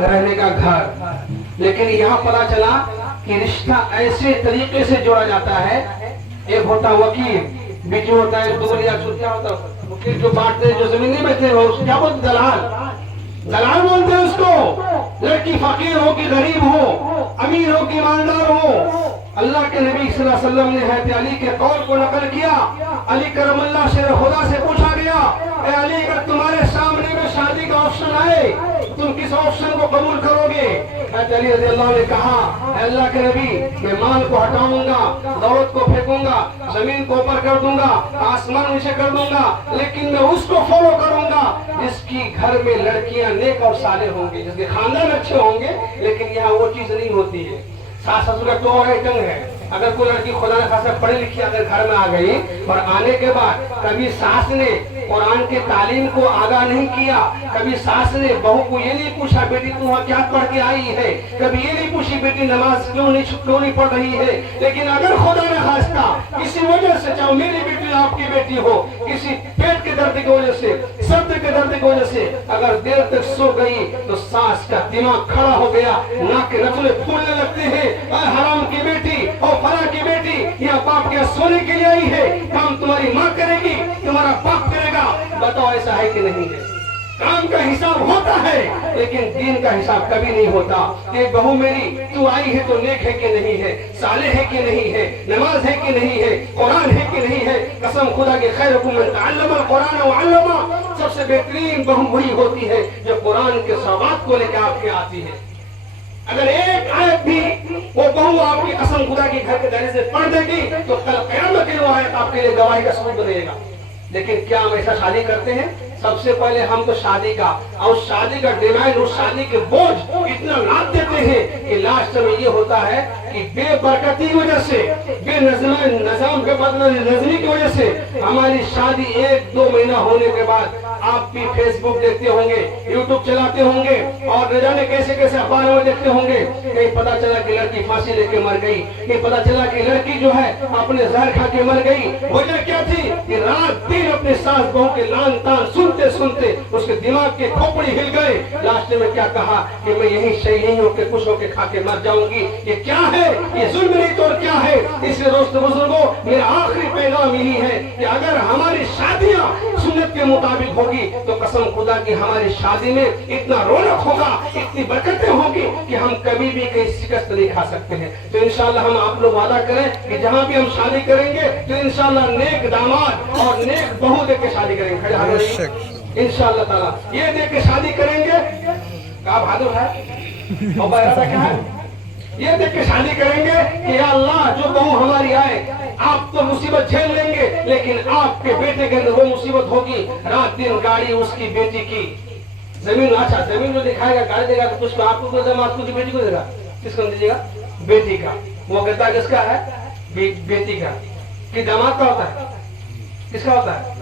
रहने का घर। लेकिन यहाँ पता चला कि रिश्ता ऐसे तरीके से जोड़ा जाता है। एक होता वकील, बीजू होता है दुगलिया, क्या होता है वकील जो बांटते जो जमीन नहीं बेचते हो क्या बोलते, दलाल, दलाल बोलते हैं उसको। लड़की फकीर हो कि गरीब हो, अमीर हो कि ईमानदार हो। अल्लाह के नबी सल्लल्लाहु अलैहि वसल्लम ने हज़रत अली के कौल को नकल किया। अली करमल्लाह से खुदा से पूछा गया, ए अली अगर तुम्हारे सामने में शादी का ऑप्शन आए तुम किस ऑप्शन को कबूल करोगे? हज़रत अली रज़ी अल्लाह ने कहा, अल्लाह के नबी मैं माल को हटाऊंगा, दौलत को फेंकूंगा, जमीन को ऊपर कर दूंगा, आसमान नीचे कर दूंगा, लेकिन मैं उसको फॉलो करूंगा जिसकी घर में लड़कियां नेक और साले होंगे, जिसके खानदान अच्छे होंगे। लेकिन यहाँ वो चीज नहीं होती है। सास ससुर का तो और आइटम है। अगर कोई लड़की खुदा ने खासा पढ़ी लिखी अगर घर में आ गई और आने के बाद कभी सास ने कुरान के तालीम को आगाह नहीं किया, कभी सास ने बहू को ये नहीं पूछा बेटी तू वहाँ क्या पढ़ के आई है, कभी ये नहीं पूछी बेटी नमाज क्यों नहीं पढ़ रही है। लेकिन अगर खुदा ने खासा किसी वजह से, चाहे मेरी बेटी आपकी बेटी हो, किसी पेट के दर्द की वजह से, सर के दर्द की वजह से अगर देर तक सो गई तो सास का दिमाग खड़ा हो गया, नाक के नथुने फूलने लगते हैं। हराम की बेटी और फला की बेटी यह बाप के सोने के लिए आई है, काम तुम्हारी माँ करेगी, तुम्हारा बाप करेगा। बताओ ऐसा है कि नहीं है? काम का हिसाब होता है लेकिन दीन का हिसाब कभी नहीं होता। कि बहू मेरी तू आई है तो नेक है कि नहीं है, साले है कि नहीं है, नमाज है कि नहीं है, कुरान है कि नहीं है। कसम खुदा के खैरुकुम मन तअल्लमा कुरान व अल्लमा, सबसे बेहतरीन बहू वही होती है जो कुरान के सवाब को लेकर आपके आती है। अगर एक आयत भी वो बहू आपकी कसम खुदा के घर के दरवाजे से पढ़ देगी तो कल क़यामत की वो आयत आपके लिए गवाही का सबूत बनेगा। लेकिन क्या हम ऐसा शादी करते हैं? सबसे पहले हम तो शादी का और शादी का डिमांड, उस शादी के बोझ इतना लाद देते हैं कि लास्ट में ये होता है कि बेबरकती की वजह से, बेनज़ाम के नज़मी की वजह से हमारी शादी 1-2 महीना होने के बाद आप भी फेसबुक देखते होंगे, यूट्यूब चलाते होंगे और न जाने कैसे कैसे अखबारों में देखते होंगे। कहीं पता चला कि लड़की फांसी लेके मर गई, कहीं पता चला कि लड़की जो है अपने जहर खा के मर गई। वजह क्या थी कि रात दिन अपने सास बहू के लान तान सुनते सुनते उसके दिमाग के खोपड़ी हिल गए। लास्ट में क्या कहा कि मैं यही सही नहीं होकर कुछ होकर खा के मर जाऊंगी। ये क्या है? ये जुल्म नहीं तो और क्या है? इसलिए दोस्तों बुजुर्गों, मेरा आखिरी पैगाम यही है कि अगर हमारी शादियां सुन्नत के मुताबिक होगी तो कसम खुदा की हमारी शादी में इतना रौनक होगा, इतनी बरकतें होगी कि हम कभी भी कहीं शिकस्त नहीं खा सकते हैं। तो इंशाल्लाह हम आप लोग वादा करें कि जहां भी हम शादी करेंगे तो इंशाल्लाह नेक दामाद और नेक बहू देख के शादी करेंगे। खड़े हाथ रहिए इंशाल्लाह ताला, ये देख के शादी करेंगे। क्या बहादुर है और इरादा क्या है? ये देख के शादी करेंगे कि या अल्लाह जो बहू हमारी आए, आप तो मुसीबत झेल लेंगे लेकिन आपके बेटे के अंदर वो मुसीबत होगी, रात दिन गाड़ी उसकी बेटी की, जमीन, अच्छा जमीन जो दिखाएगा गाड़ी देगा तो कुछ आपको को देगा, आपको की बेटी को देगा, किसको दीजिएगा? बेटी का। वो कहता किसका है? बेटी का। कि दामाद का होता है? किसका होता है?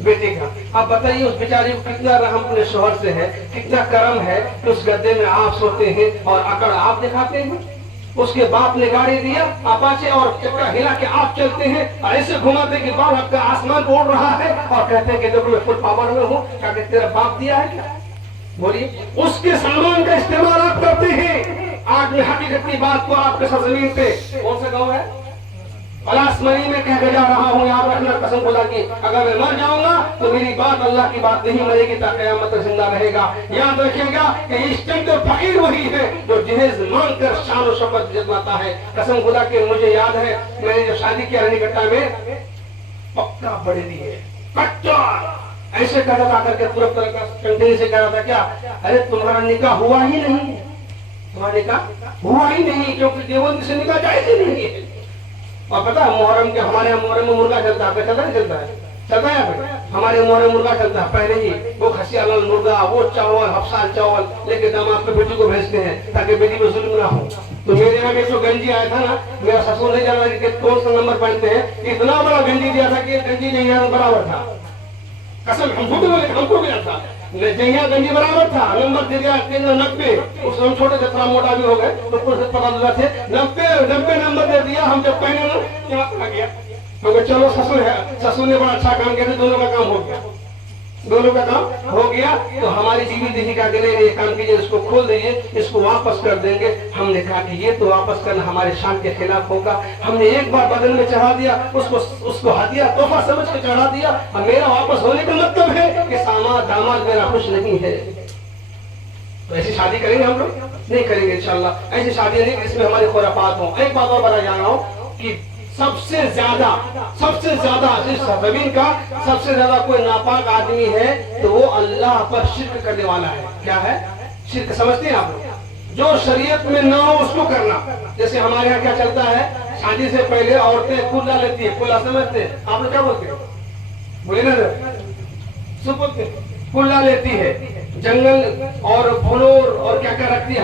बेटी का। आप बताइए उस बेचारी को कितना रहम अपने शोहर से है, कितना करम है कि उस गद्दे में आप सोते हैं और अकड़ आप दिखाते हैं। उसके बाप ने गाड़ी दिया अपाचे और चक्का हिला के आप चलते हैं और ऐसे घुमाते कि बाप आपका आसमान उड़ रहा है और कहते हैं कि देखो मैं फुल पावर में हूँ। क्या तेरा बाप दिया है क्या? बोलिए। उसके सामान का इस्तेमाल आप करते हैं। आज मैं हकीकत की बात को आपके साथ जमीन पे, कौन सा गाँव है, पलासमरी में कह के जा रहा हूँ, याद रखना कसम खुदा की, अगर मैं मर जाऊंगा तो मेरी बात अल्लाह की बात नहीं मरेगी, ताकि क़यामत तक जिंदा रहेगा। याद रखिएगा कि इस टाइम तो फकीर वही है जो जहेज मांग कर शान और शौकत जमाता है। कसम खुदा के मुझे याद है मैंने जब शादी किया रनीकट्टा में, पक्का बड़ेली है, कच्चा ऐसे कहता था करके पूरा तरह का कंटिन्यू से कह रहा था, क्या अरे तुम्हारा निकाह हुआ ही नहीं, तुम्हारा निकाह हुआ ही नहीं, क्योंकि देवबंद से निकाह जायज ही नहीं है। और पता है मुहर्रम के हमारे यहाँ मुहर्रम में मुर्गा चलता है, चलता नहीं चलता है? चलता है यहाँ हमारे मुहर्रम मुर्गा चलता है। पहले ही वो खसिया लाल मुर्गा, वो चावल, हफ्साल चावल लेके दामाद पे बेटी को भेजते हैं ताकि बेटी पे जुल्म ना हो। तो मेरे यहाँ में जो गंजी आया था ना, मेरा ससुर नहीं जाना कि कौन सा नंबर पहनते हैं, इतना बड़ा गंजी दिया था कि गंजी जहिया बराबर था। कसम हमको भी बोले, हमको भी था जहिया गंजी बराबर था, नंबर दे दिया 90। उस हम छोटे से थोड़ा मोटा भी हो गए तो पता लगा थे 90 नंबर दे दिया। हम जब पहने ना यहाँ आ गया तो चलो ससुर है, ससुर ने बड़ा अच्छा काम किया, दोनों का काम हो गया। دونوں کا کام ہو گیا تو ہماری بیوی دیکھی کہا کہ نہیں یہ کام کیجیے، اس کو کھول دیجیے، اس کو واپس کر دیں گے۔ ہم نے کہا کہ یہ تو واپس کرنا ہمارے شان کے خلاف ہوگا، ہم نے ایک بار بدن میں چڑھا دیا، اس کو ہدیہ تحفہ سمجھ کے چڑھا دیا، اور میرا واپس ہونے کا مطلب ہے کہ داماد میرا خوش نہیں ہے۔ تو ایسی شادی کریں گے ہم لوگ؟ نہیں کریں گے انشاءاللہ، ایسی شادی نہیں اس میں ہماری خرافات ہوں۔ ایک بات اور بتا جا رہا ہوں کہ سب سے زیادہ اس زمین کا سب سے زیادہ کوئی ناپاک آدمی ہے تو وہ اللہ پر شرک کرنے والا ہے۔ کیا ہے شرک؟ سمجھتے ہیں آپ لوگ؟ جو شریعت میں نہ ہو اس کو کرنا۔ جیسے ہمارے یہاں کیا چلتا ہے، شادی سے پہلے عورتیں کلا لیتی ہیں، کلا سمجھتے ہیں آپ لوگ کیا بولتے ہیں؟ بولے نا کلا لیتی ہے، جنگل اور پھلور اور کیا کیا رکھتی ہے۔